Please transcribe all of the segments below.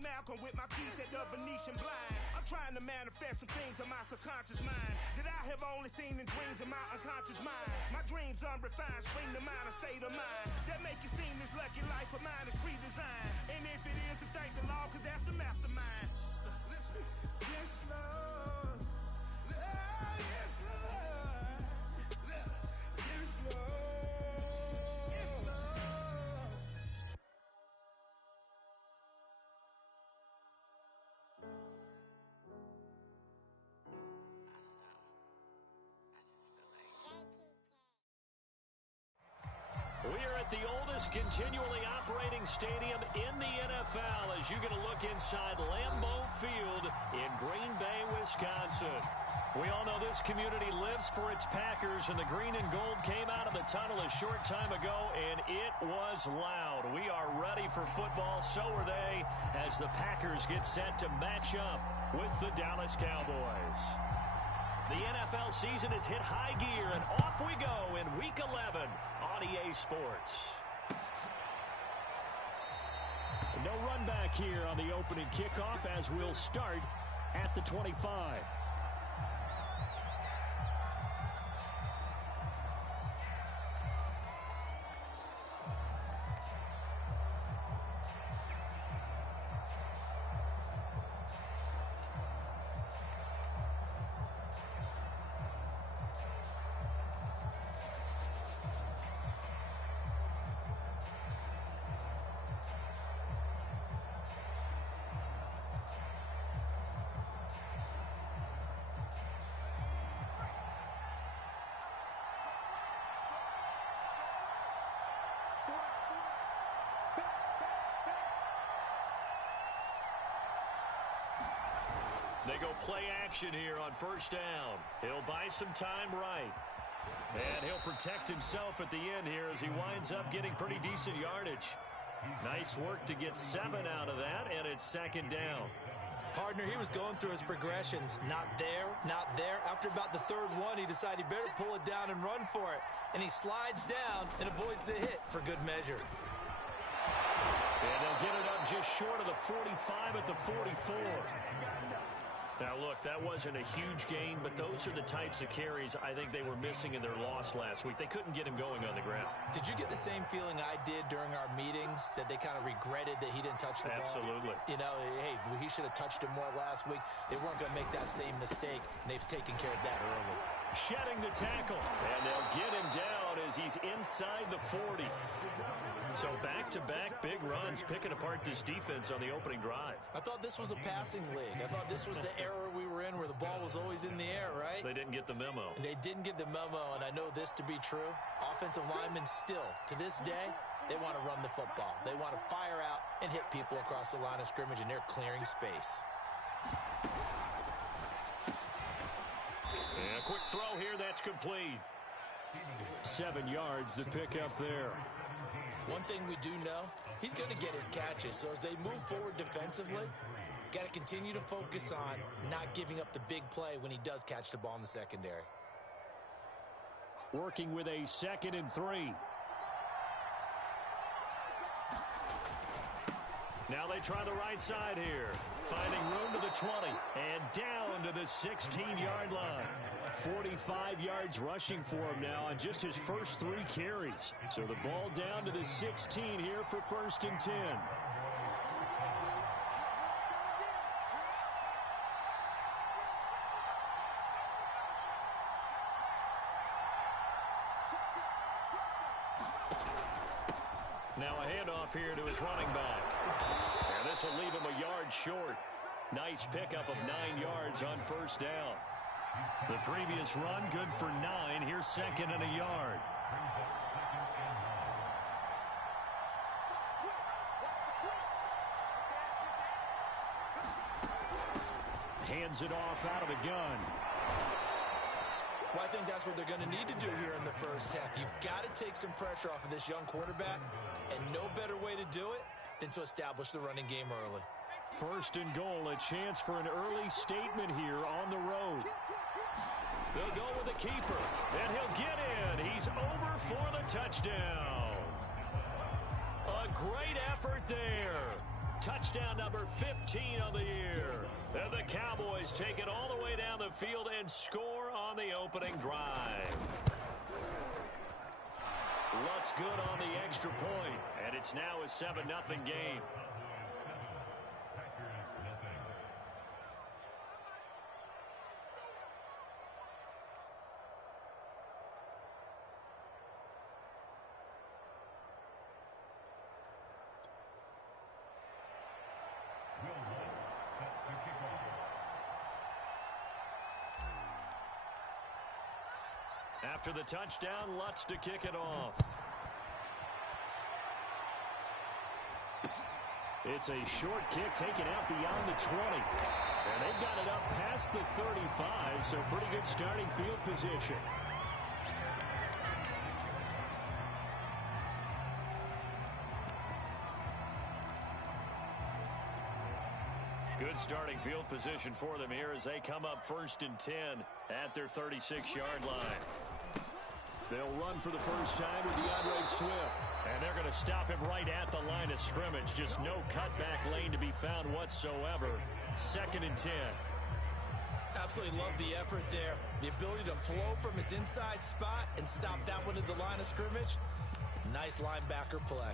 like Malcolm with my piece at the Venetian blinds. I'm trying to manifest some things in my subconscious mind that I have only seen in dreams in my unconscious mind. My dreams unrefined, spring to mind, a state of mind that make it seem this lucky life of mine is pre-designed. And if it is, then thank the Lord, cause that's the mastermind. Yes, Lord. Yes, Lord. Yes, Lord. We're at the oldest continually operating stadium in the NFL as you get a look inside Lambeau Field in Green Bay, Wisconsin. We all know this community lives for its Packers, and the green and gold came out of the tunnel a short time ago, and it was loud. We are ready for football, so are they, as the Packers get set to match up with the Dallas Cowboys. The NFL season has hit high gear, and off we go in Week 11 on EA Sports. No run back here on the opening kickoff as we'll start at the 25. They go play action here on first down. He'll buy some time right. And he'll protect himself at the end here as he winds up getting pretty decent yardage. Nice work to get 7 out of that, and it's second down. Partner, he was going through his progressions. Not there, not there. After about the third one, he decided he better pull it down and run for it. And he slides down and avoids the hit for good measure. And they'll get it up just short of the 45 at the 44. Now, look, that wasn't a huge gain, but those are the types of carries I think they were missing in their loss last week. They couldn't get him going on the ground. Did you get the same feeling I did during our meetings, that they kind of regretted that he didn't touch the ball? Absolutely. You know, hey, he should have touched it more last week. They weren't going to make that same mistake, and they've taken care of that early. Shedding the tackle, and they'll get him down as he's inside the 40. So back-to-back big runs, picking apart this defense on the opening drive. I thought this was a passing league. I thought this was the era we were in where the ball was always in the air, right? They didn't get the memo. And they didn't get the memo, and I know this to be true. Offensive linemen still, to this day, they want to run the football. They want to fire out and hit people across the line of scrimmage, and they're clearing space. And a quick throw here, that's complete. 7 yards to pick up there. One thing we do know, he's going to get his catches. So as they move forward defensively, got to continue to focus on not giving up the big play when he does catch the ball in the secondary. Working with a 2nd and 3. Now they try the right side here. Finding room to the 20 and down to the 16-yard line. 45 yards rushing for him now on just his first 3 carries. So the ball down to the 16 here for 1st and 10. Now a handoff here to his running back. And this will leave him a yard short. Nice pickup of 9 yards on first down. The previous run, good for 9. Here's 2nd and a yard. Hands it off out of the gun. Well, I think that's what they're going to need to do here in the first half. You've got to take some pressure off of this young quarterback, and no better way to do it than to establish the running game early. 1st and goal, a chance for an early statement here on the road. They'll go with the keeper, and he'll get in. He's over for the touchdown. A great effort there. Touchdown. touchdown number 15 of the year. And the Cowboys take it all the way down the field and score on the opening drive. Lutz good on the extra point, and it's now a 7-0 game. After the touchdown, Lutz to kick it off. It's a short kick taken out beyond the 20. And they've got it up past the 35, so pretty good starting field position. Good starting field position for them here as they come up 1st and 10 at their 36-yard line. They'll run for the first time with DeAndre Swift. And they're going to stop him right at the line of scrimmage. Just no cutback lane to be found whatsoever. 2nd and 10. Absolutely love the effort there. The ability to flow from his inside spot and stop that one at the line of scrimmage. Nice linebacker play.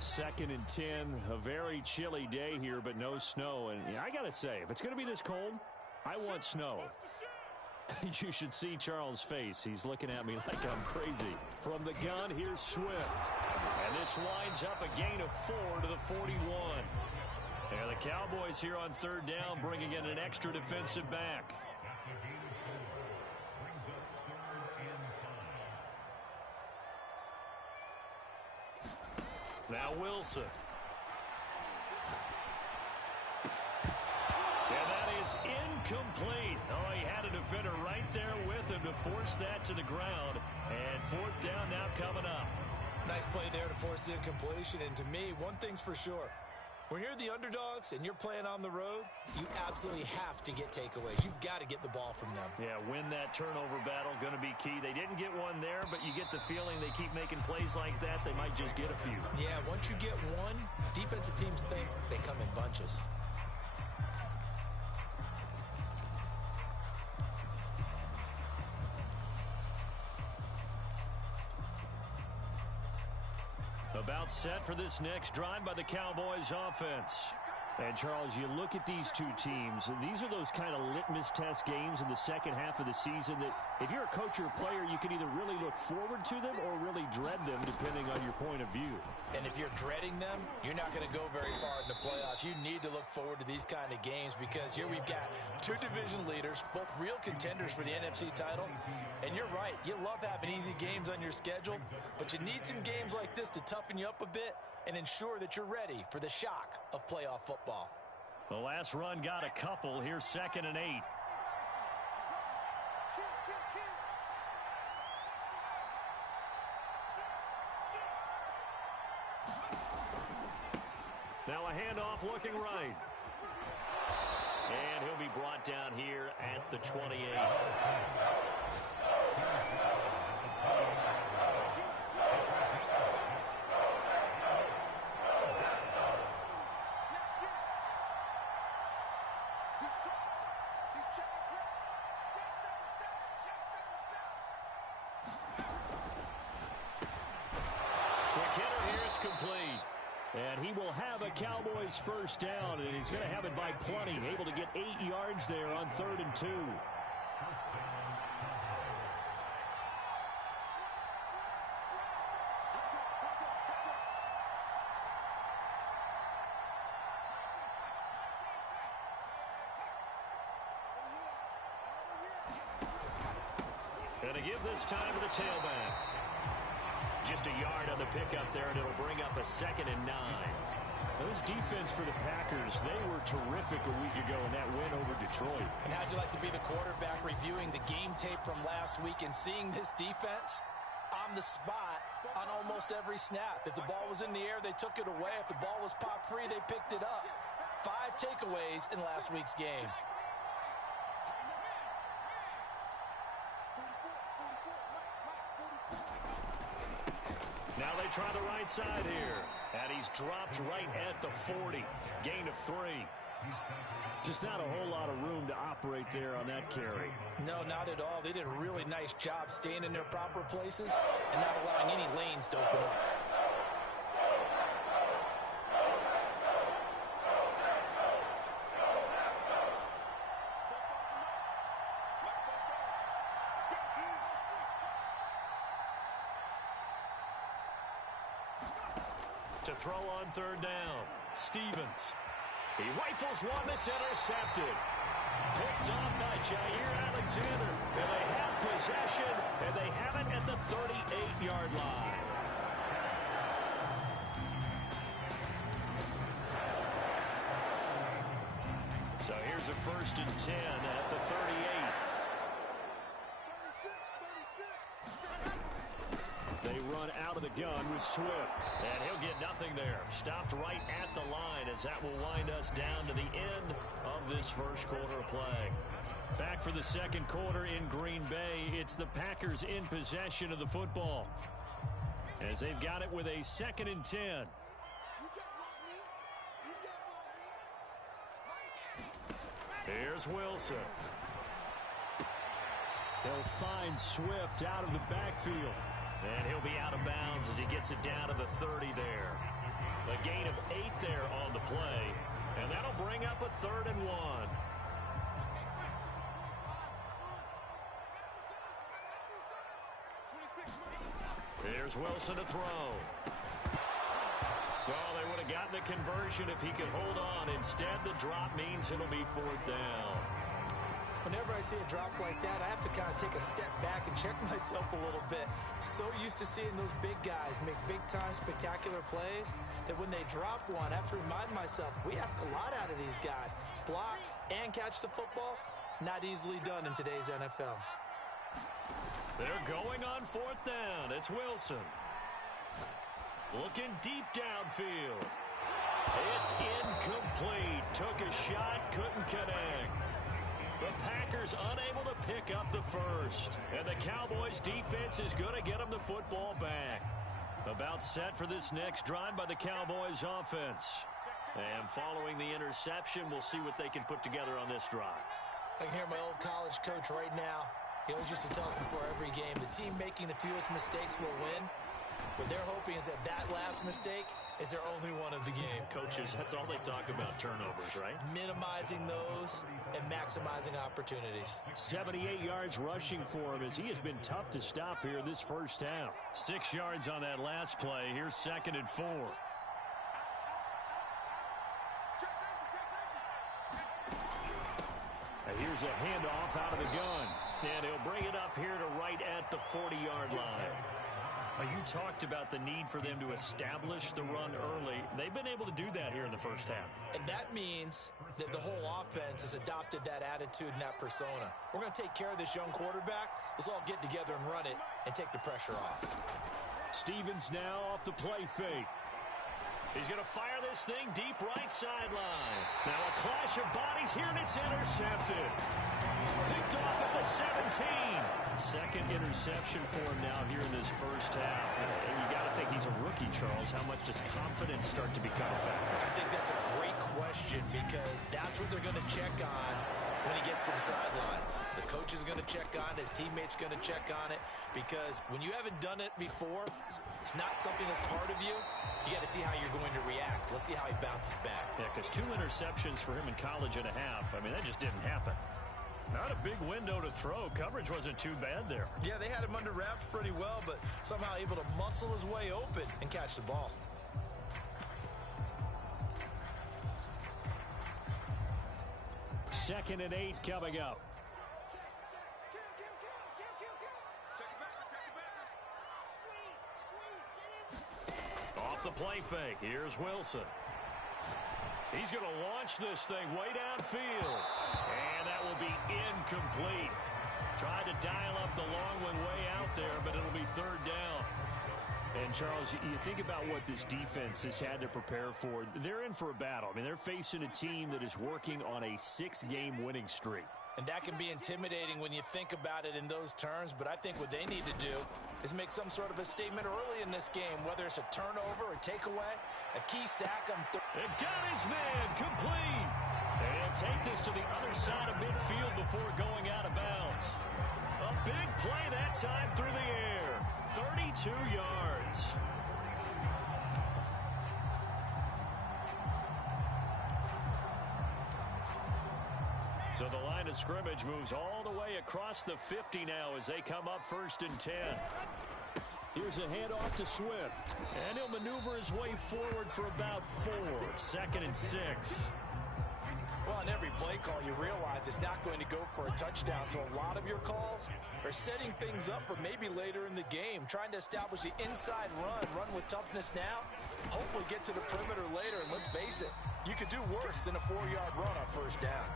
2nd and 10. A very chilly day here, but no snow. And I got to say, if it's going to be this cold, I want snow. You should see Charles' face. He's looking at me like I'm crazy. From the gun, here's Swift. And this winds up a gain of 4 to the 41. And the Cowboys here on 3rd down bringing in an extra defensive back. Now Wilson. And that is incomplete. Oh, he had a defender right there with him to force that to the ground. And 4th down now coming up. Nice play there to force the incompletion. And to me, one thing's for sure. When you're the underdogs and you're playing on the road, you absolutely have to get takeaways. You've got to get the ball from them. Yeah, win that turnover battle, going to be key. They didn't get one there, but you get the feeling they keep making plays like that, they might just get a few. Yeah, once you get one, defensive teams think they come in bunches. About set for this next drive by the Cowboys offense. And, Charles, you look at these two teams, and these are those kind of litmus test games in the second half of the season that if you're a coach or a player, you can either really look forward to them or really dread them, depending on your point of view. And if you're dreading them, you're not going to go very far in the playoffs. You need to look forward to these kind of games because here we've got two division leaders, both real contenders for the NFC title. And you're right, you love having easy games on your schedule, but you need some games like this to toughen you up a bit and ensure that you're ready for the shock of playoff football. The last run got a couple. Here's 2nd and 8. Now a handoff looking right. And he'll be brought down here at the 28. And he will have a Cowboys first down, and he's going to have it by plenty. Able to get 8 yards there on 3rd and 2. And to give this time to the tailback. Just a yard on the pickup there, and it'll bring up a 2nd and 9. Now, this defense for the Packers, they were terrific a week ago in that win over Detroit. And how'd you like to be the quarterback reviewing the game tape from last week and seeing this defense on the spot on almost every snap? If the ball was in the air, they took it away. If the ball was pop free, they picked it up. 5 takeaways in last week's game. Now they try the right side here. And he's dropped right at the 40. Gain of 3. Just not a whole lot of room to operate there on that carry. No, not at all. They did a really nice job staying in their proper places and not allowing any lanes to open up. To throw on third down, Stevens. He rifles one that's intercepted. Picked off by Jair Alexander. And they have possession, and they have it at the 38-yard line. So here's a 1st and 10 at the 38. They run out of the gun with Swift. And he'll get nothing there. Stopped right at the line as that will wind us down to the end of this first quarter of play. Back for the second quarter in Green Bay. It's the Packers in possession of the football, as they've got it with a 2nd and 10. Here's Wilson. They'll find Swift out of the backfield. And he'll be out of bounds as he gets it down to the 30 there. A gain of 8 there on the play. And that'll bring up a 3rd and 1. Here's Wilson to throw. Well, they would have gotten the conversion if he could hold on. Instead, the drop means it'll be 4th down. Whenever I see a drop like that, I have to kind of take a step back and check myself a little bit. So used to seeing those big guys make big-time spectacular plays that when they drop one, I have to remind myself, we ask a lot out of these guys. Block and catch the football, not easily done in today's NFL. They're going on 4th down. It's Wilson. Looking deep downfield. It's incomplete. Took a shot, couldn't connect. The Packers unable to pick up the first. And the Cowboys defense is going to get them the football back. About set for this next drive by the Cowboys offense. And following the interception, we'll see what they can put together on this drive. I can hear my old college coach right now. He always used to tell us before every game, the team making the fewest mistakes will win. What they're hoping is that that last mistake is their only one of the game. Coaches, that's all they talk about, turnovers, right? Minimizing those and maximizing opportunities. 78 yards rushing for him as he has been tough to stop here in this first half. 6 yards on that last play. Here's 2nd and 4. And here's a handoff out of the gun. And he'll bring it up here to right at the 40-yard line. You talked about the need for them to establish the run early. They've been able to do that here in the first half. And that means that the whole offense has adopted that attitude and that persona. We're going to take care of this young quarterback. Let's all get together and run it and take the pressure off. Stevens now off the play fake. He's going to fire this thing deep right sideline. Now a clash of bodies here, and it's intercepted. Picked off at the 17. Second interception for him now here in this first half. And you got to think he's a rookie, Charles. How much does confidence start to become a factor? I think that's a great question because that's what they're going to check on when he gets to the sidelines. The coach is going to check on it. His teammates going to check on it because when you haven't done it before, it's not something that's part of you. You got to see how you're going to react. Let's see how he bounces back. Yeah, because 2 interceptions for him in college and a half. I mean, that just didn't happen. Not a big window to throw. Coverage wasn't too bad there. Yeah, they had him under wraps pretty well, but somehow able to muscle his way open and catch the ball. Second and 8 coming up. Off the play fake. Here's Wilson. He's going to launch this thing way downfield. And that will be incomplete. Tried to dial up the long one way out there, but it'll be 3rd down. And, Charles, you think about what this defense has had to prepare for. They're in for a battle. I mean, they're facing a team that is working on a 6-game winning streak. And that can be intimidating when you think about it in those terms, but I think what they need to do is make some sort of a statement early in this game, whether it's a turnover or takeaway, a key sack on and got his man complete. And he'll take this to the other side of midfield before going out of bounds. A big play that time through the air. 32 yards. So the line of scrimmage moves all the way across the 50 now as they come up 1st and 10. Here's a handoff to Swift. And he'll maneuver his way forward for about 4. 2nd and 6. Well, on every play call, you realize it's not going to go for a touchdown. So a lot of your calls are setting things up for maybe later in the game, trying to establish the inside run with toughness now, hopefully get to the perimeter later. And let's face it, you could do worse than a 4-yard run on 1st down.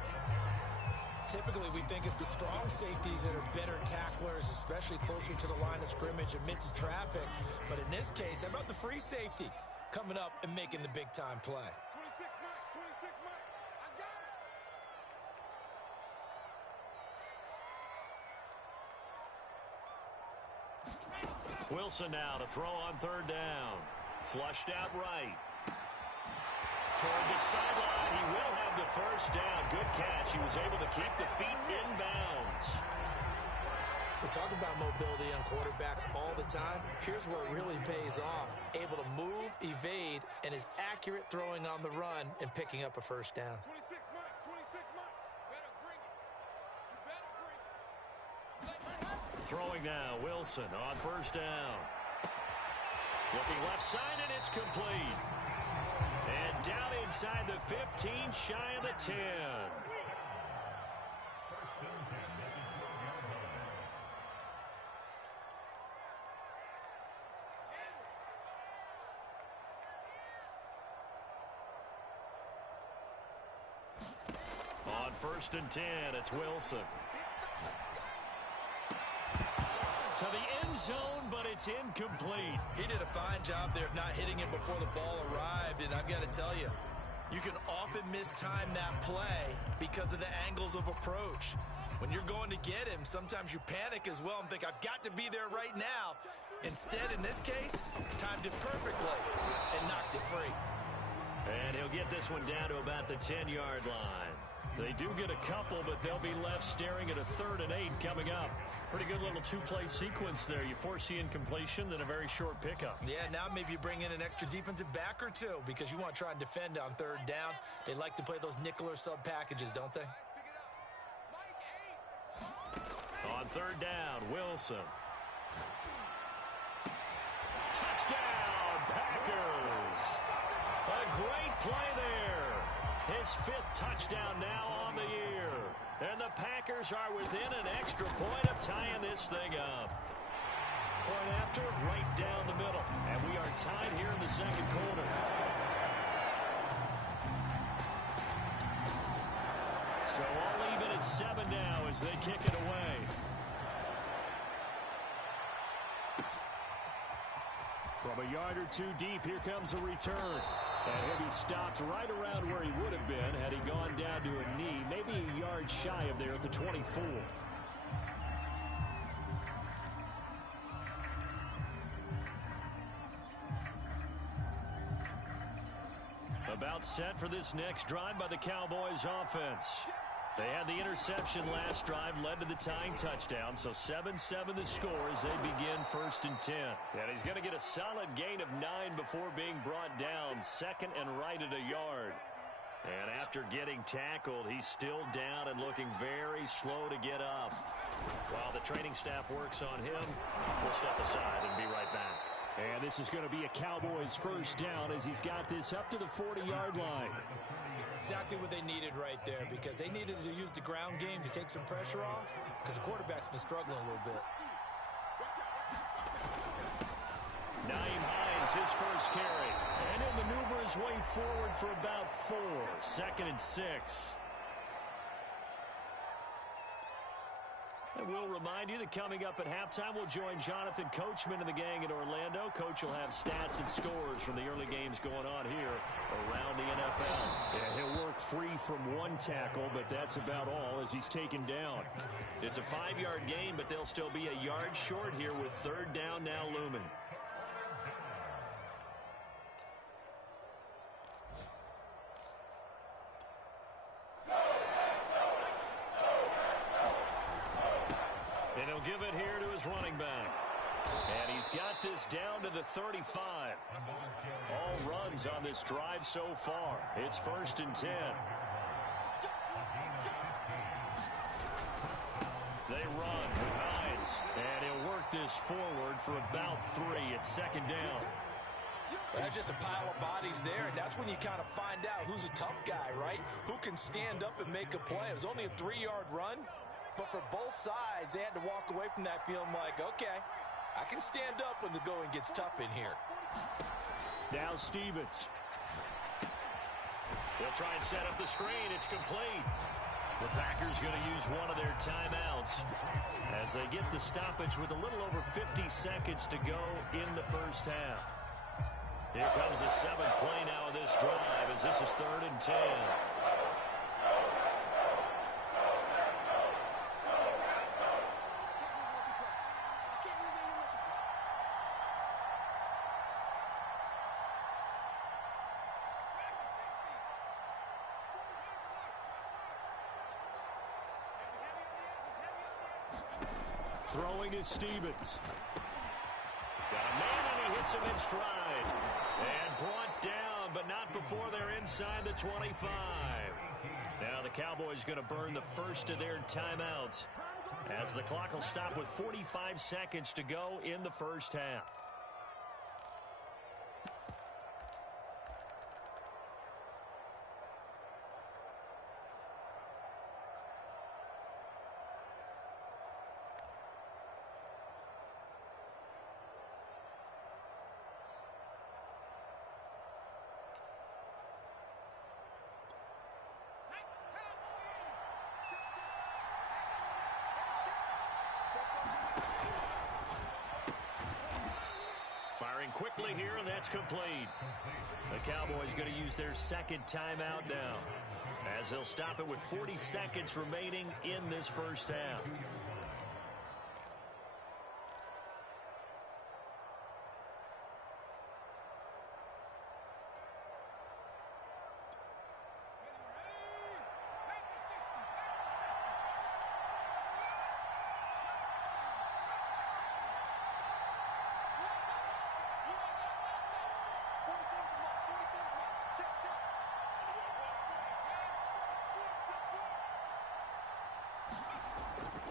Typically, we think it's the strong safeties that are better tacklers, especially closer to the line of scrimmage amidst traffic. But in this case, how about the free safety coming up and making the big-time play? 26 Mike, I got it. Wilson now to throw on 3rd down. Flushed out right. Toward the sideline, he will have the 1st down. Good catch. He was able to keep the feet in bounds. We talk about mobility on quarterbacks all the time. Here's where it really pays off. Able to move, evade, and is accurate throwing on the run and picking up a 1st down. 26 Mike. Better bring it. Throwing now, Wilson on 1st down. Looking left side, and it's complete. And down inside the 15, shy of the 10. On 1st and 10, it's Wilson. To the end zone, but it's incomplete. He did a fine job there of not hitting it before the ball arrived, and I've got to tell you, you can often mistime that play because of the angles of approach. When you're going to get him, sometimes you panic as well and think, I've got to be there right now. Instead, in this case, timed it perfectly and knocked it free. And he'll get this one down to about the 10-yard line. They do get a couple, but they'll be left staring at a 3rd and 8 coming up. Pretty good little 2-play sequence there. You force the incompletion, then a very short pickup. Yeah, now maybe you bring in an extra defensive back or two because you want to try and defend on 3rd down. They like to play those nickel or sub packages, don't they? On 3rd down, Wilson. Touchdown, Packers. A great play there. His 5th touchdown now on the year. And the Packers are within an extra point of tying this thing up. Point after, right down the middle. And we are tied here in the 2nd quarter. So all even at 7 now as they kick it away. From a yard or 2 deep, here comes a return. And he'll be stopped right around where he would have been had he gone down to a knee, maybe a yard shy of there at the 24. About set for this next drive by the Cowboys offense. They had the interception last drive, led to the tying touchdown, so 7-7 the score as they begin 1st and 10. And he's going to get a solid gain of 9 before being brought down, 2nd and right at a yard. And after getting tackled, he's still down and looking very slow to get up. While the training staff works on him, we'll step aside and be right back. And this is going to be a Cowboys 1st down as he's got this up to the 40-yard line. Exactly what they needed right there because they needed to use the ground game to take some pressure off because the quarterback's been struggling a little bit. Nyheim Hines, his 1st carry. And he'll maneuver his way forward for about 4. 2nd and 6. And we'll remind you that coming up at halftime, we'll join Jonathan Coachman and the gang in Orlando. Coach will have stats and scores from the early games going on here around the NFL. Yeah, he'll work free from one tackle, but that's about all as he's taken down. It's a 5-yard gain, but they'll still be a yard short here with third down now looming. And he'll give it here to his running back. And he's got this down to the 35. All runs on this drive so far. It's 1st and 10. They run with Hines. And he'll work this forward for about 3 at 2nd down. That's just a pile of bodies there, and that's when you kind of find out who's a tough guy, right? Who can stand up and make a play. It was only a 3-yard run. But for both sides, they had to walk away from that feeling like, okay, I can stand up when the going gets tough in here. Now Stevens. They'll try and set up the screen. It's complete. The Packers going to use one of their timeouts as they get the stoppage with a little over 50 seconds to go in the first half. Here comes the 7th play now of this drive as this is 3rd and 10. Throwing is Stevens. Got a man and he hits him in stride. And brought down, but not before they're inside the 25. Now the Cowboys going to burn the first of their timeouts as the clock will stop with 45 seconds to go in the first half. Quickly here, and that's complete. The Cowboys going to use their 2nd timeout now as they'll stop it with 40 seconds remaining in this first half.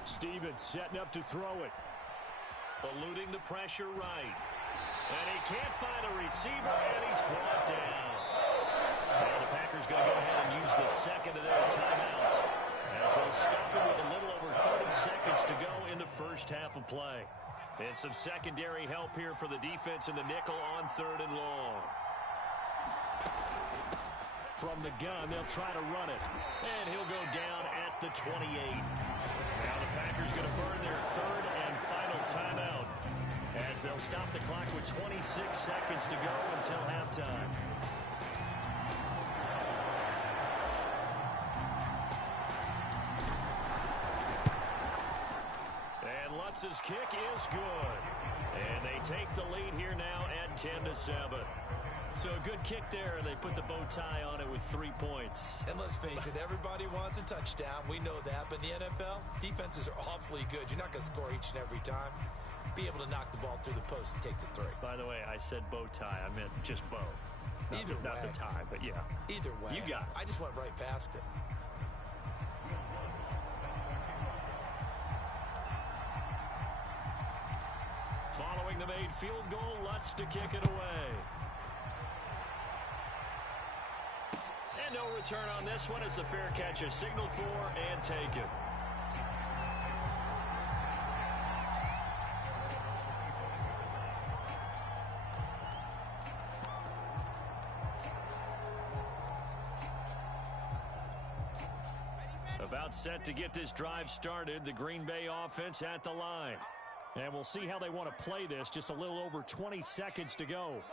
Stevens setting up to throw it. Eluding the pressure right. And he can't find a receiver, and he's brought down. Now the Packers going to go ahead and use the 2nd of their timeouts as they'll stop it with a little over 30 seconds to go in the first half of play. And some secondary help here for the defense in the nickel on 3rd and long. From the gun, they'll try to run it. And he'll go down at the 28. Now the Packers going to burn their 3rd and final timeout as they'll stop the clock with 26 seconds to go until halftime. And Lutz's kick is good. And they take the lead here now at 10-7. So a good kick there, and they put the bow tie on it with 3 points. And let's face it, everybody wants a touchdown. We know that. But in the NFL, defenses are awfully good. You're not going to score each and every time. Be able to knock the ball through the post and take the 3. By the way, I said bow tie. I meant just bow. Not the tie, but yeah. Either way. You got it. I just went right past it. Following the made field goal, Lutz to kick it away. And no return on this one as the fair catch is signaled for and taken. A About set to get this drive started, the Green Bay offense at the line. And we'll see how they want to play this. Just a little over 20 seconds to go.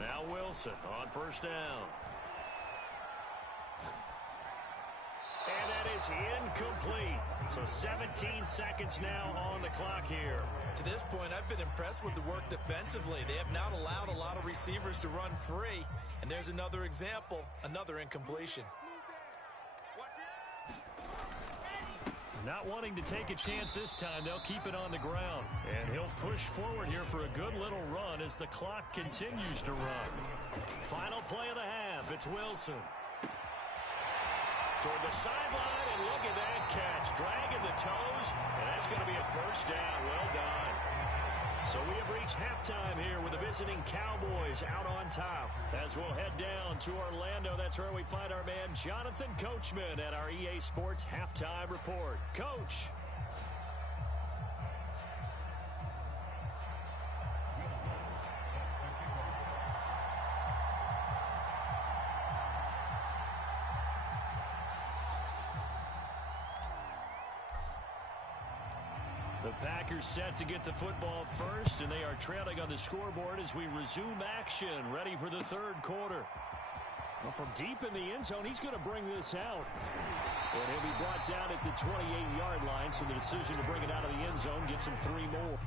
Now Wilson on first down. And that is incomplete. So 17 seconds now on the clock here. To this point, I've been impressed with the work defensively. They have not allowed a lot of receivers to run free. And there's another example, another incompletion. Not wanting to take a chance this time, they'll keep it on the ground. And he'll push forward here for a good little run as the clock continues to run. Final play of the half, it's Wilson. Toward the sideline, and look at that catch. Dragging the toes, and that's going to be a first down. Well done. So we have reached halftime here with the visiting Cowboys out on top. As we'll head down to Orlando, that's where we find our man Jonathan Coachman at our EA Sports Halftime Report. Coach. The Packers set to get the football first, and they are trailing on the scoreboard as we resume action, ready for the third quarter. Well, from deep in the end zone, he's going to bring this out. And he'll be brought down at the 28-yard line, so the decision to bring it out of the end zone gets him 3 more.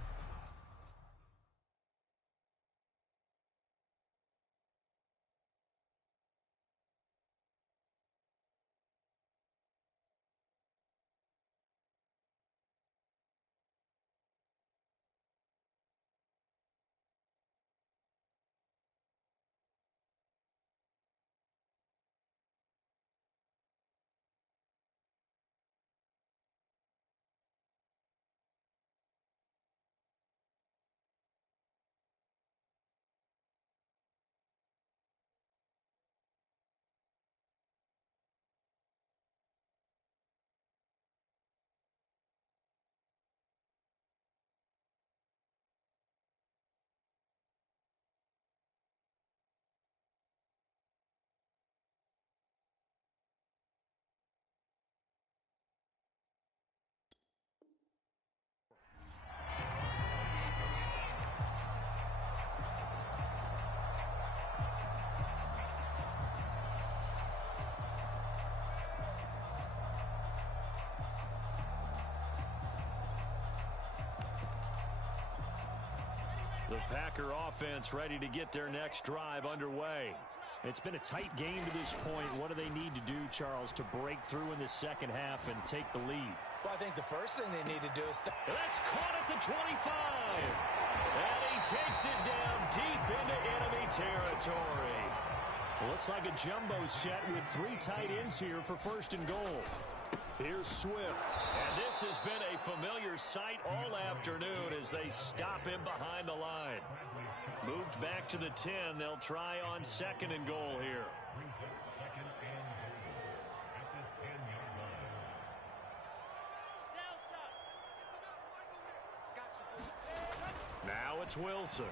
The Packer offense ready to get their next drive underway. It's been a tight game to this point. What do they need to do, Charles, to break through in the second half and take the lead? Well, I think the first thing they need to do is... That's caught at the 25. And he takes it down deep into enemy territory. Looks like a jumbo set with 3 tight ends here for first and goal. Here's Swift. And this has been a familiar sight all afternoon as they stop him behind the line. Moved back to the 10. They'll try on second and goal here. Now it's Wilson.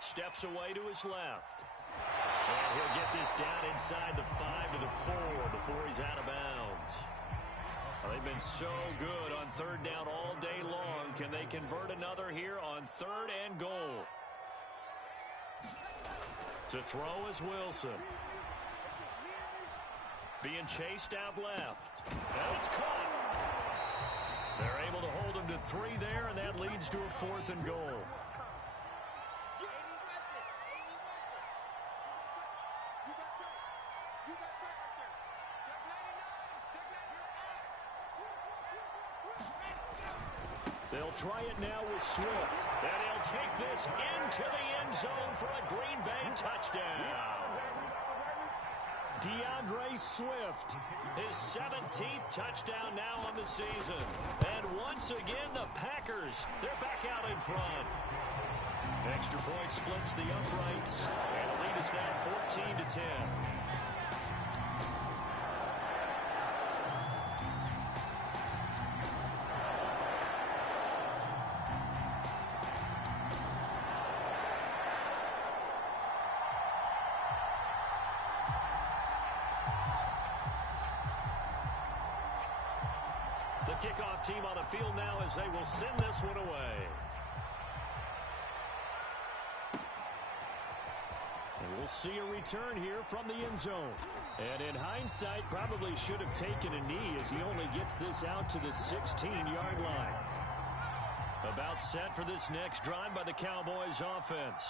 Steps away to his left. And he'll get this down inside the 5 to the 4 before he's out of bounds. Well, they've been so good on third down all day long. Can they convert another here on third and goal? To throw is Wilson. Being chased out left. Now it's caught. They're able to hold him to 3 there, and that leads to a 4th and goal. They'll try it now with Swift. And he'll take this into the end zone for a Green Bay touchdown. DeAndre Swift. His 17th touchdown now on the season. And once again, the Packers, they're back out in front. Extra point splits the uprights. And the lead is now 14-10. The kickoff team on the field now as they will send this one away. And we'll see a return here from the end zone. And in hindsight, probably should have taken a knee as he only gets this out to the 16-yard line. About set for this next drive by the Cowboys offense.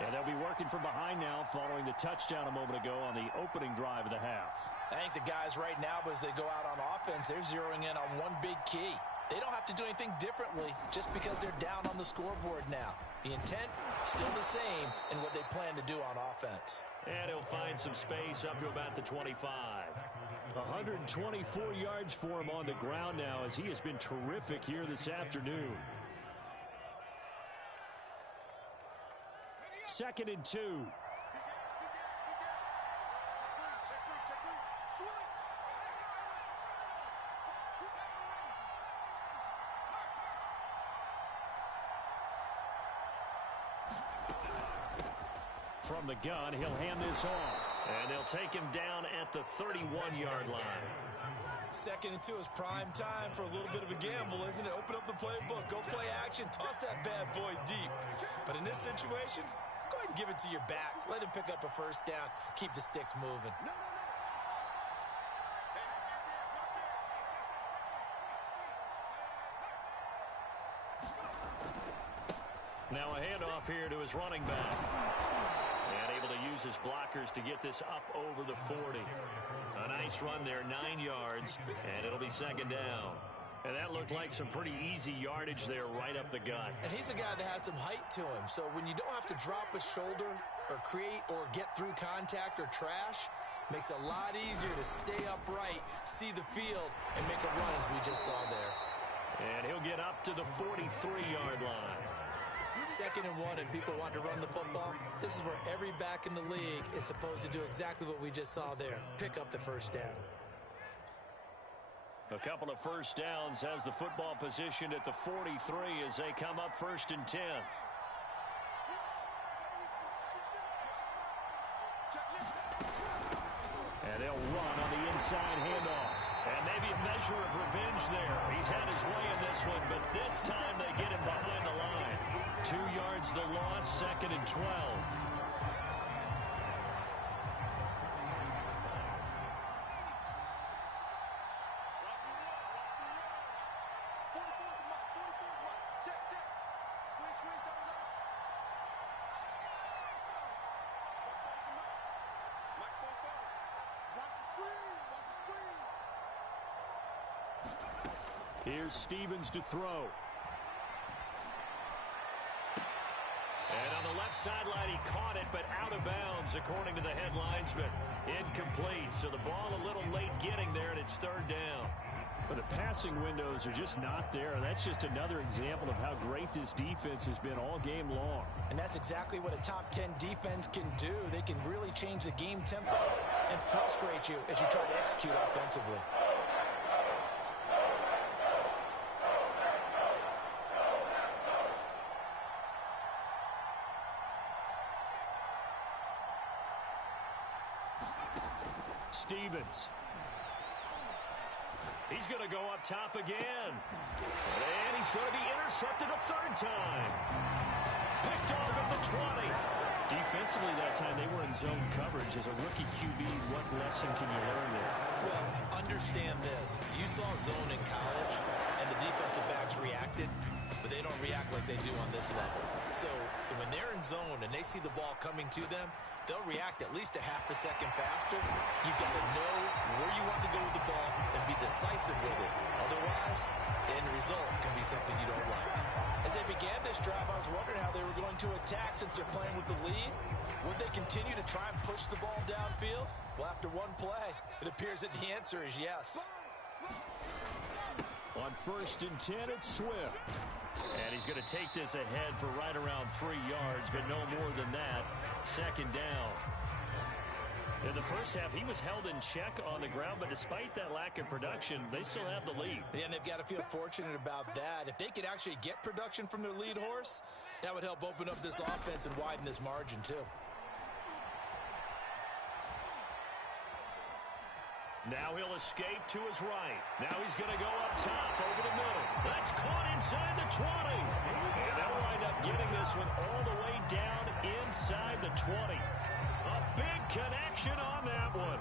And they'll be working from behind now following the touchdown a moment ago on the opening drive of the half. I think the guys right now, as they go out on offense, they're zeroing in on one big key. They don't have to do anything differently just because they're down on the scoreboard now. The intent, still the same in what they plan to do on offense. And he'll find some space up to about the 25. 124 yards for him on the ground now as he has been terrific here this afternoon. 2nd and 2. From the gun, he'll hand this off. And they'll take him down at the 31-yard line. 2nd and 2 is prime time for a little bit of a gamble, isn't it? Open up the playbook, go play action, toss that bad boy deep. But in this situation, go ahead and give it to your back. Let him pick up a first down. Keep the sticks moving. Now a handoff here to his running back. And able to use his blockers to get this up over the 40. A nice run there, 9 yards, and it'll be 2nd down. And that looked like some pretty easy yardage there right up the gut. And he's a guy that has some height to him. So when you don't have to drop a shoulder or create or get through contact or trash, makes it a lot easier to stay upright, see the field, and make a run as we just saw there. And he'll get up to the 43-yard line. 2nd and 1 and people want to run the football. This is where every back in the league is supposed to do exactly what we just saw there. Pick up the first down. A couple of first downs has the football positioned at the 43 as they come up 1st and 10. And they'll run on the inside handoff. And maybe a measure of revenge there. He's had his way in this one, but this time they get him behind the line. 2 yards the loss, 2nd and 12. Here's Stevens to throw. And on the left sideline, he caught it, but out of bounds, according to the head linesman. Incomplete, so the ball a little late getting there, and it's 3rd down. But the passing windows are just not there. That's just another example of how great this defense has been all game long. And that's exactly what a top 10 defense can do. They can really change the game tempo and frustrate you as you try to execute offensively. Stevens. He's going to go up top again. And he's going to be intercepted a 3rd time. Picked off at the 20. Defensively that time, they were in zone coverage. As a rookie QB, what lesson can you learn there? Well, understand this. You saw zone in college, and the defensive backs reacted, but they don't react like they do on this level. So when they're in zone and they see the ball coming to them, they'll react at least a half a second faster. You've got to know where you want to go with the ball and be decisive with it. Otherwise, the end result can be something you don't like. As they began this drive, I was wondering how they were going to attack since they're playing with the lead. Would they continue to try and push the ball downfield? Well, after one play, it appears that the answer is yes. On 1st and 10, it's Swift. And he's going to take this ahead for right around 3 yards, but no more than that. 2nd down. In the first half, he was held in check on the ground, but despite that lack of production, they still have the lead. Yeah, and they've got to feel fortunate about that. If they could actually get production from their lead horse, that would help open up this offense and widen this margin, too. Now he'll escape to his right. Now he's going to go up top this one all the way down inside the 20. A big connection on that one.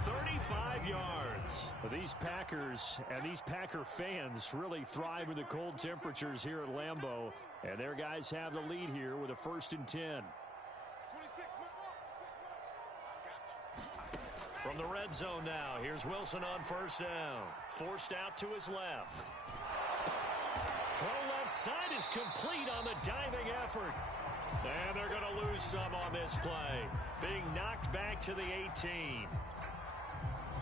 35 yards. Well, these Packers and these Packer fans really thrive in the cold temperatures here at Lambeau. And their guys have the lead here with a 1st and 10. From the red zone now, here's Wilson on 1st down. Forced out to his left. Throw left side is complete on the diving effort. And they're going to lose some on this play. Being knocked back to the 18.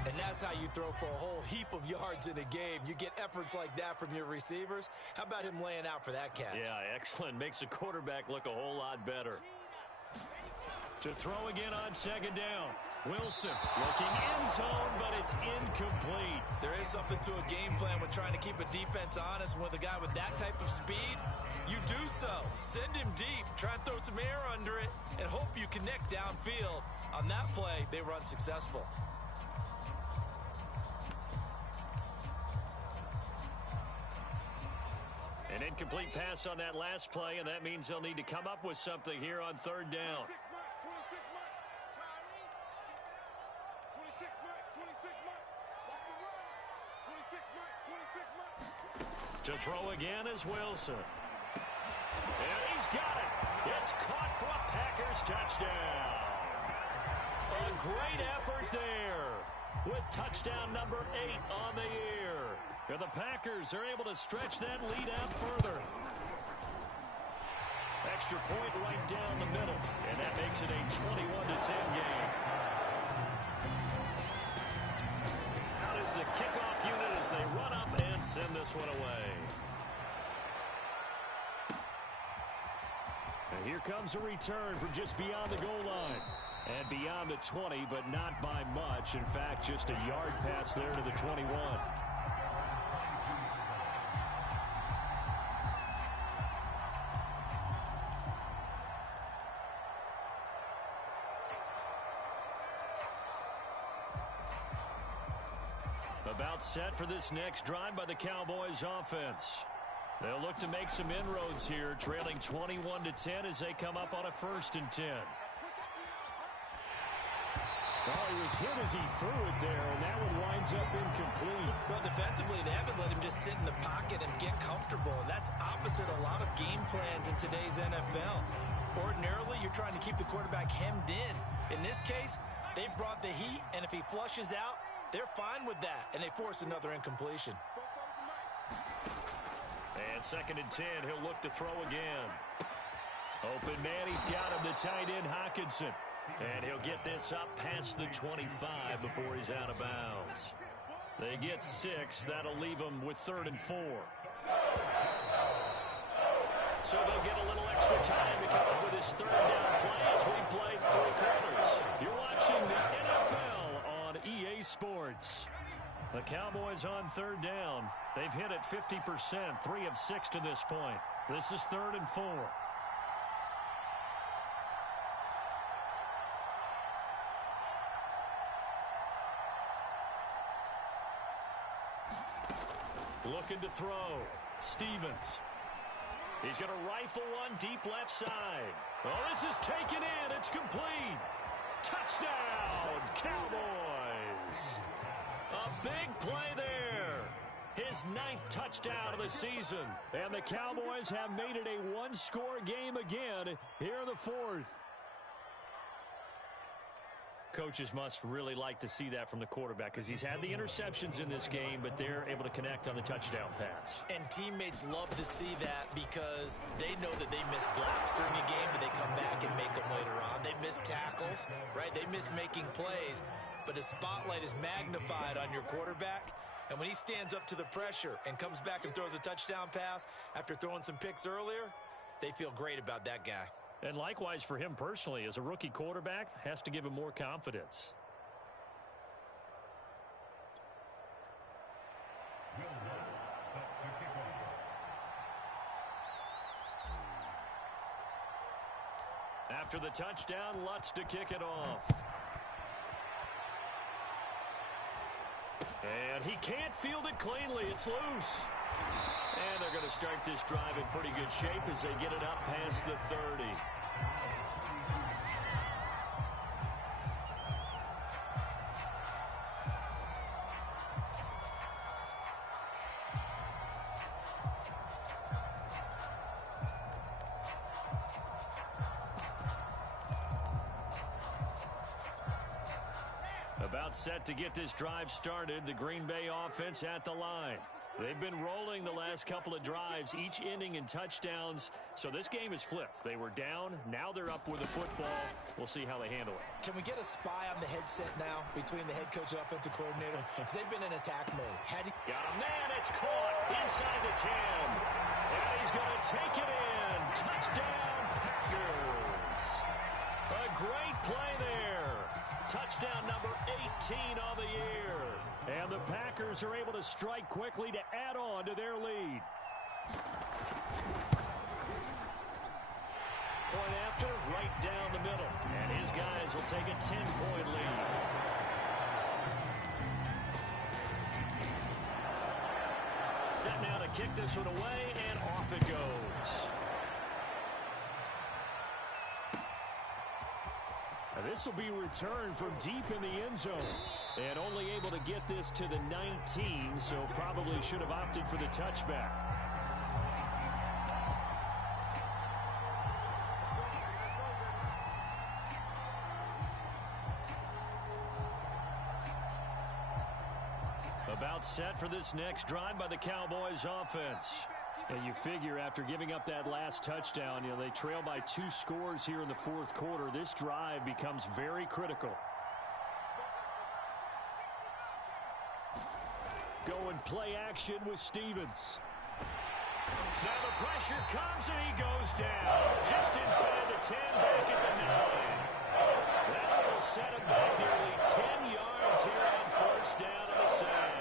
And that's how you throw for a whole heap of yards in a game. You get efforts like that from your receivers. How about him laying out for that catch? Yeah, excellent. Makes the quarterback look a whole lot better. To throw again on 2nd down. Wilson looking end zone, but it's incomplete. There is something to a game plan with trying to keep a defense honest. With a guy with that type of speed, you do so. Send him deep. Try and throw some air under it and hope you connect downfield. On that play, they were unsuccessful. An incomplete pass on that last play, and that means they'll need to come up with something here on 3rd down. To throw again is Wilson. And he's got it. It's caught for a Packers touchdown. A great effort there with touchdown number 8 on the year. And the Packers are able to stretch that lead out further. Extra point right down the middle, and that makes it a 21-10 game. Out is the kickoff unit as they run up and send this one away. And here comes a return from just beyond the goal line. And beyond the 20, but not by much. In fact, just a yard pass there to the 21. About set for this next drive by the Cowboys offense. They'll look to make some inroads here, trailing 21-10 as they come up on a 1st and 10. Well, he was hit as he threw it there, and that one winds up incomplete. Well, defensively, they haven't let him just sit in the pocket and get comfortable. That's opposite a lot of game plans in today's NFL. Ordinarily, you're trying to keep the quarterback hemmed in. In this case, they brought the heat, and if he flushes out, they're fine with that, and they force another incompletion. And 2nd and 10, he'll look to throw again. Open man, he's got him, the tight end Hockenson. And he'll get this up past the 25 before he's out of bounds. They get 6. That'll leave them with 3rd and 4. So they'll get a little extra time to come up with his 3rd down play as we played 3 quarters. You're watching the NFL on EA Sports. The Cowboys on 3rd down. They've hit it 50%, 3 of 6 to this point. This is 3rd and 4. Looking to throw. Stevens. He's going to rifle one deep left side. Oh, this is taken in. It's complete. Touchdown, Cowboys. A big play there. His 9th touchdown of the season. And the Cowboys have made it a one-score game again here in the 4th. Coaches must really like to see that from the quarterback because he's had the interceptions in this game, but they're able to connect on the touchdown pass. And teammates love to see that because they know that they miss blocks during a game, but they come back and make them later on. They miss tackles, right? They miss making plays, but the spotlight is magnified on your quarterback. And when he stands up to the pressure and comes back and throws a touchdown pass after throwing some picks earlier, they feel great about that guy. And likewise for him personally, as a rookie quarterback, has to give him more confidence. After the touchdown, Lutz to kick it off. And he can't field it cleanly. It's loose. And they're going to start this drive in pretty good shape as they get it up past the 30. About set to get this drive started. The Green Bay offense at the line. They've been rolling the last couple of drives, each ending in touchdowns. So this game is flipped. They were down. Now they're up with the football. We'll see how they handle it. Can we get a spy on the headset now between the head coach and offensive coordinator? Because they've been in attack mode. Got him. Man, it's caught inside the 10. And he's going to take it in. Touchdown, Packers. A great play there. Touchdown number 18 on the year. And the Packers are able to strike quickly to add on to their lead. Point after, right down the middle. And his guys will take a 10-point lead. Set now to kick this one away, and off it goes. This will be returned from deep in the end zone. And only able to get this to the 19, so probably should have opted for the touchback. About set for this next drive by the Cowboys offense. And you figure after giving up that last touchdown, they trail by 2 scores here in the fourth quarter. This drive becomes very critical. Going play action with Stevens. Now the pressure comes and he goes down. Just inside the 10, back at the 9. That will set him back nearly 10 yards here on first down on the sack.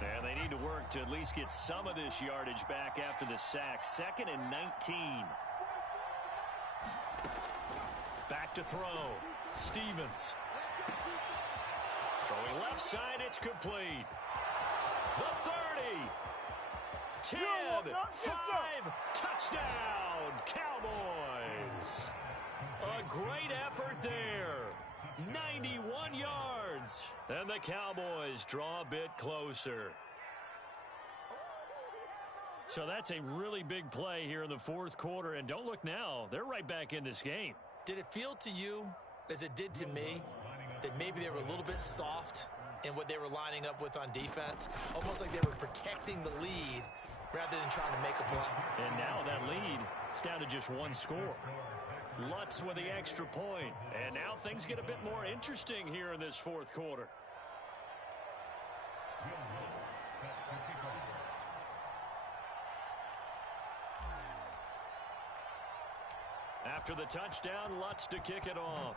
And they need to work to at least get some of this yardage back after the sack. 2nd and 19. Back to throw. Stevens. Throwing left side, it's complete. The 30. 10. 5. Touchdown. Cowboys. A great effort there. 91 yards. And the Cowboys draw a bit closer. So that's a really big play here in the fourth quarter. And don't look now. They're right back in this game. Did it feel to you, as it did to me, that maybe they were a little bit soft in what they were lining up with on defense? Almost like they were protecting the lead rather than trying to make a play. And now that lead is down to just 1 score. Lutz with the extra point. And now things get a bit more interesting here in this fourth quarter. After the touchdown, Lutz to kick it off.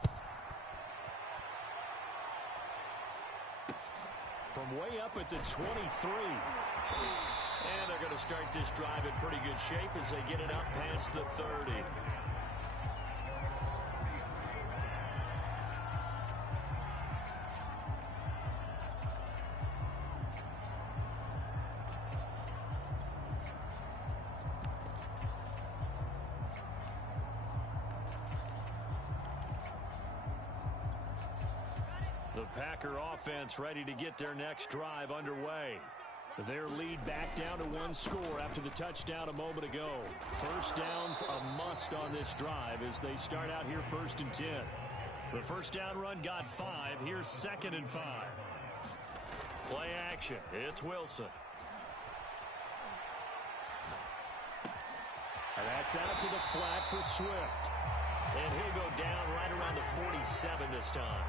From way up at the 23. And they're going to start this drive in pretty good shape as they get it up past the 30. The Packer offense ready to get their next drive underway. Their lead back down to 1 score after the touchdown a moment ago. First down's a must on this drive as they start out here 1st and 10. The first down run got 5. Here's 2nd and 5. Play action. It's Wilson. And that's out to the flat for Swift. And he'll go down right around the 47 this time.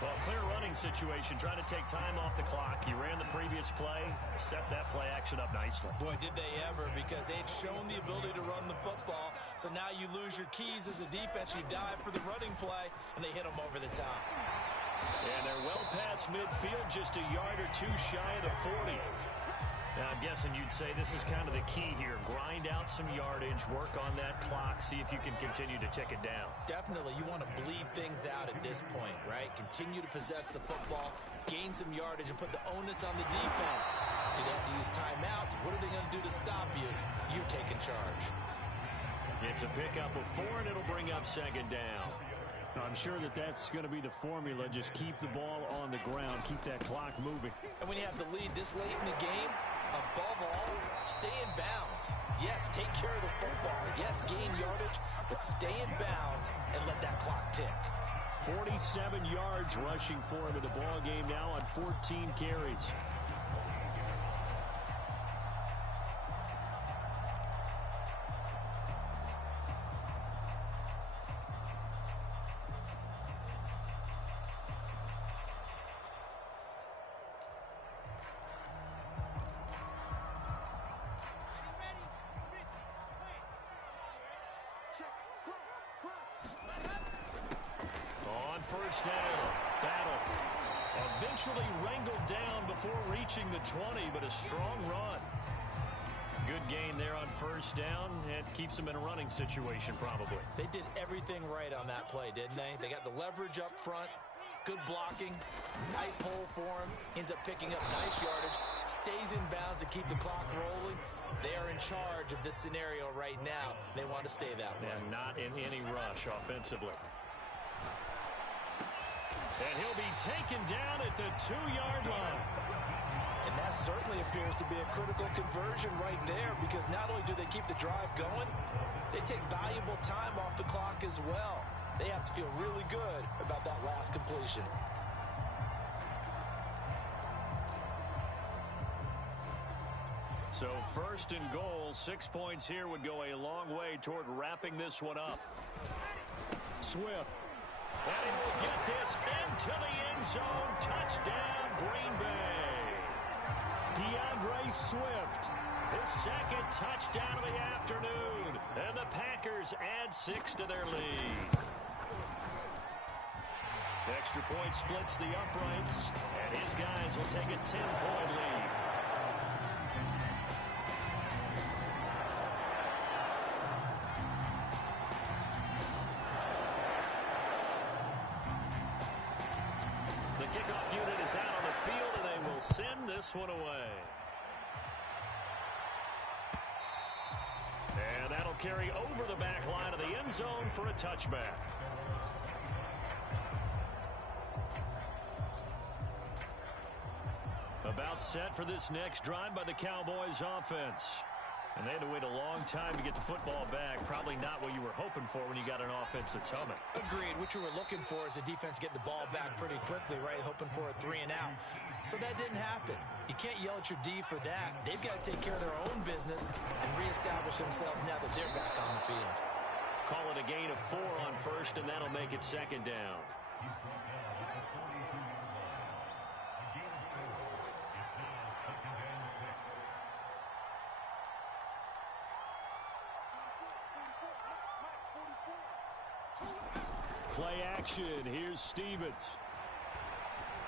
Well, clear running situation, trying to take time off the clock. He ran the previous play, set that play action up nicely. Boy, did they ever, because they'd shown the ability to run the football. So now you lose your keys as a defense. You dive for the running play, and they hit them over the top. And they're well past midfield, just a yard or 2 shy of the 40. Now, I'm guessing you'd say this is kind of the key here. Grind out some yardage, work on that clock, see if you can continue to tick it down. Definitely. You want to bleed things out at this point, right? Continue to possess the football, gain some yardage, and put the onus on the defense. Do they have to use timeouts? What are they going to do to stop you? You're taking charge. It's a pickup of 4, and it'll bring up second down. I'm sure that's going to be the formula. Just keep the ball on the ground. Keep that clock moving. And when you have the lead this late in the game, above all, stay in bounds. Yes, take care of the football. Yes, gain yardage, but stay in bounds and let that clock tick. 47 yards rushing for him in the ball game now on 14 carries. First down. Battle eventually wrangled down before reaching the 20, but a strong run. Good gain there on first down. It keeps them in a running situation probably. They did everything right on that play, didn't they? They got the leverage up front, good blocking, nice hole for him, ends up picking up nice yardage, stays in bounds to keep the clock rolling. They are in charge of this scenario right now. They want to stay that way. And not in any rush offensively. And he'll be taken down at the 2-yard line. And that certainly appears to be a critical conversion right there, because not only do they keep the drive going, they take valuable time off the clock as well. They have to feel really good about that last completion. So first and goal, 6 points here would go a long way toward wrapping this one up. Swift. And he will get this into the end zone. Touchdown, Green Bay. DeAndre Swift. His second touchdown of the afternoon. And the Packers add 6 to their lead. Extra point splits the uprights. And his guys will take a 10-point lead. Send this one away. And that'll carry over the back line of the end zone for a touchback. About set for this next drive by the Cowboys offense. And they had to wait a long time to get the football back. Probably not what you were hoping for when you got an offense that's humming. Agreed. What you were looking for is the defense get the ball back pretty quickly, right? Hoping for a 3 and out. So that didn't happen. You can't yell at your D for that. They've got to take care of their own business and reestablish themselves now that they're back on the field. Call it a gain of 4 on first, and that'll make it second down. Play action. Here's Stevens.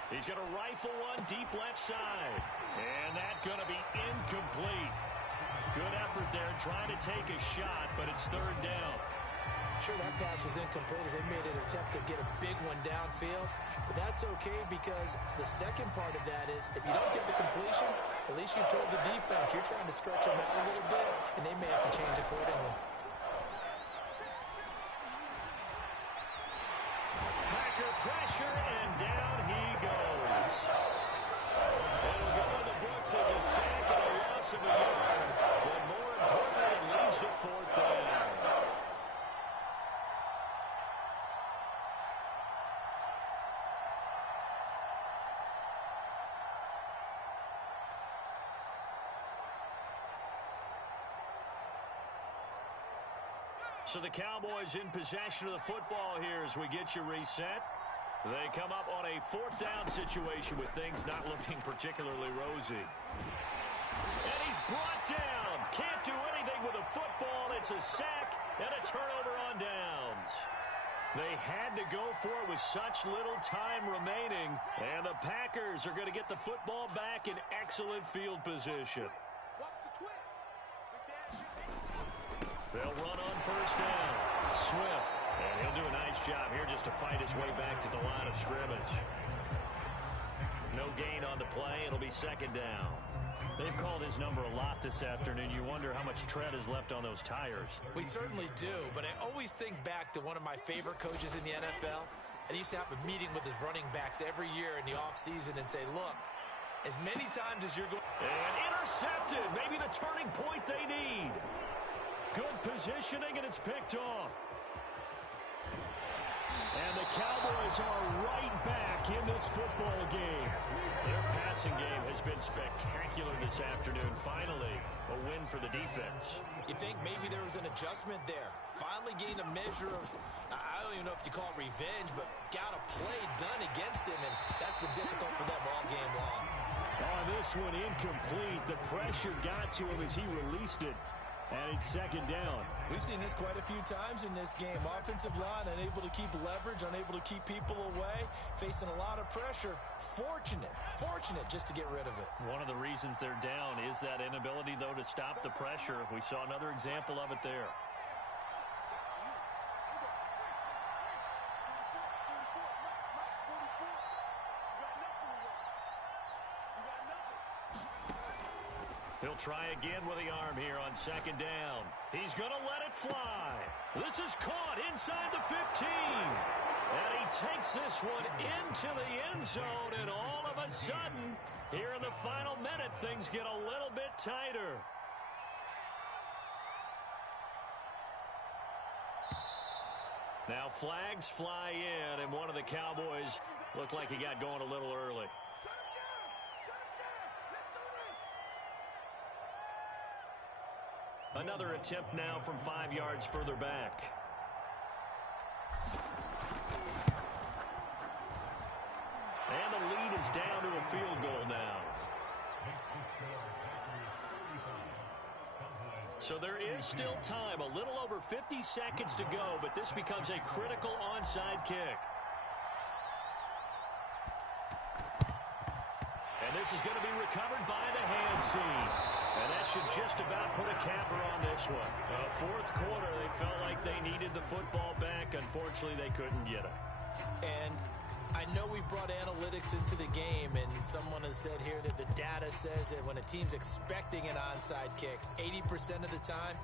He's going to rifle one deep left side. And that's going to be incomplete. Good effort there trying to take a shot, but it's third down. Sure, that pass was incomplete as they made an attempt to get a big one downfield. But that's okay, because the second part of that is if you don't get the completion, at least you've told the defense you're trying to stretch them out a little bit, and they may have to change accordingly. Pressure, and down he goes. It'll go in the books as a sack and a loss of a yard. But more importantly, it leads to fourth down. So the Cowboys in possession of the football here as we get you reset. They come up on a fourth down situation with things not looking particularly rosy. And he's brought down. Can't do anything with a football. It's a sack and a turnover on downs. They had to go for it with such little time remaining, and the Packers are going to get the football back in excellent field position. They'll run on first down. Swift, and he'll do a nice job here just to fight his way back to the line of scrimmage. No gain on the play. It'll be second down. They've called his number a lot this afternoon. You wonder how much tread is left on those tires. We certainly do, but I always think back to one of my favorite coaches in the NFL. And he used to have a meeting with his running backs every year in the offseason and say, look, as many times as you're going... And intercepted. Maybe the turning point they need. Good positioning, and it's picked off. And the Cowboys are right back in this football game. Their passing game has been spectacular this afternoon. Finally, a win for the defense. You think maybe there was an adjustment there. Finally gained a measure of, I don't even know if you call it revenge, but got a play done against him, and that's been difficult for them all game long. Oh, this one incomplete. The pressure got to him as he released it. And it's second down. We've seen this quite a few times in this game. Offensive line unable to keep leverage, unable to keep people away, facing a lot of pressure. Fortunate just to get rid of it. One of the reasons they're down is that inability, though, to stop the pressure. We saw another example of it there. He'll try again with the arm here on second down. He's going to let it fly. This is caught inside the 15. And he takes this one into the end zone, and all of a sudden, here in the final minute, things get a little bit tighter. Now flags fly in, and one of the Cowboys looked like he got going a little early. Another attempt now from 5 yards further back. And the lead is down to a field goal now. So there is still time, a little over 50 seconds to go, but this becomes a critical onside kick. And this is going to be recovered by the hands team. And that should just about put a capper on this one. Fourth quarter, they felt like they needed the football back. Unfortunately, they couldn't get it. And I know we brought analytics into the game, and someone has said here that the data says that when a team's expecting an onside kick, 80% of the time,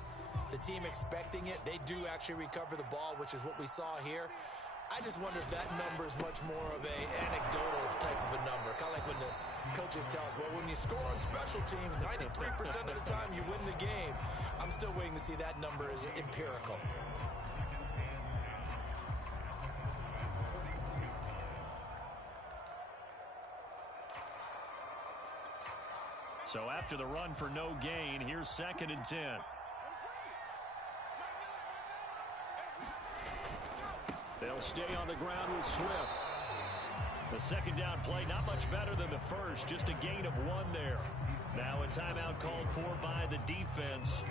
the team expecting it, they do actually recover the ball, which is what we saw here. I just wonder if that number is much more of an anecdotal type of a number. Kind of like when the coaches tell us, well, when you score on special teams, 93% of the time you win the game. I'm still waiting to see that number as empirical. So after the run for no gain, here's 2nd and 10. They'll stay on the ground with Swift. The second down play, not much better than the first, just a gain of 1 there. Now a timeout called for by the defense,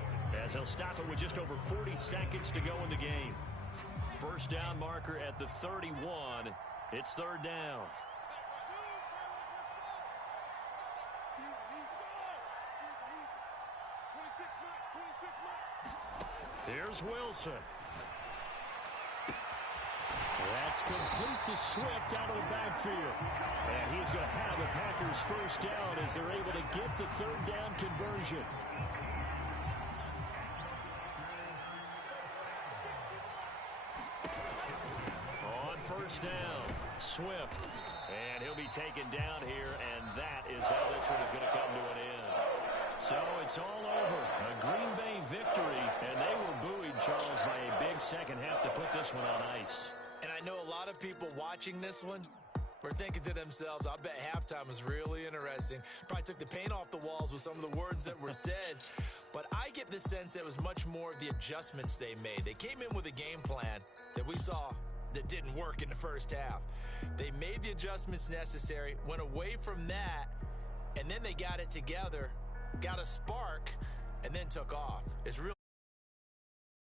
as they'll stop it with just over 40 seconds to go in the game. First down marker at the 31. It's third down. Here's Wilson. That's complete to Swift out of the backfield. And he's going to have the Packers first down as they're able to get the third down conversion. On first down, Swift. And he'll be taken down here, and that is how this one is going to come to an end. So it's all over. A Green Bay victory, and they were buoyed, Charles, by a big second half to put this one on ice. And I know a lot of people watching this one were thinking to themselves, I bet halftime was really interesting. Probably took the paint off the walls with some of the words that were said. But I get the sense that it was much more of the adjustments they made. They came in with a game plan that we saw that didn't work in the first half. They made the adjustments necessary, went away from that, and then they got it together, got a spark, and then took off. It's really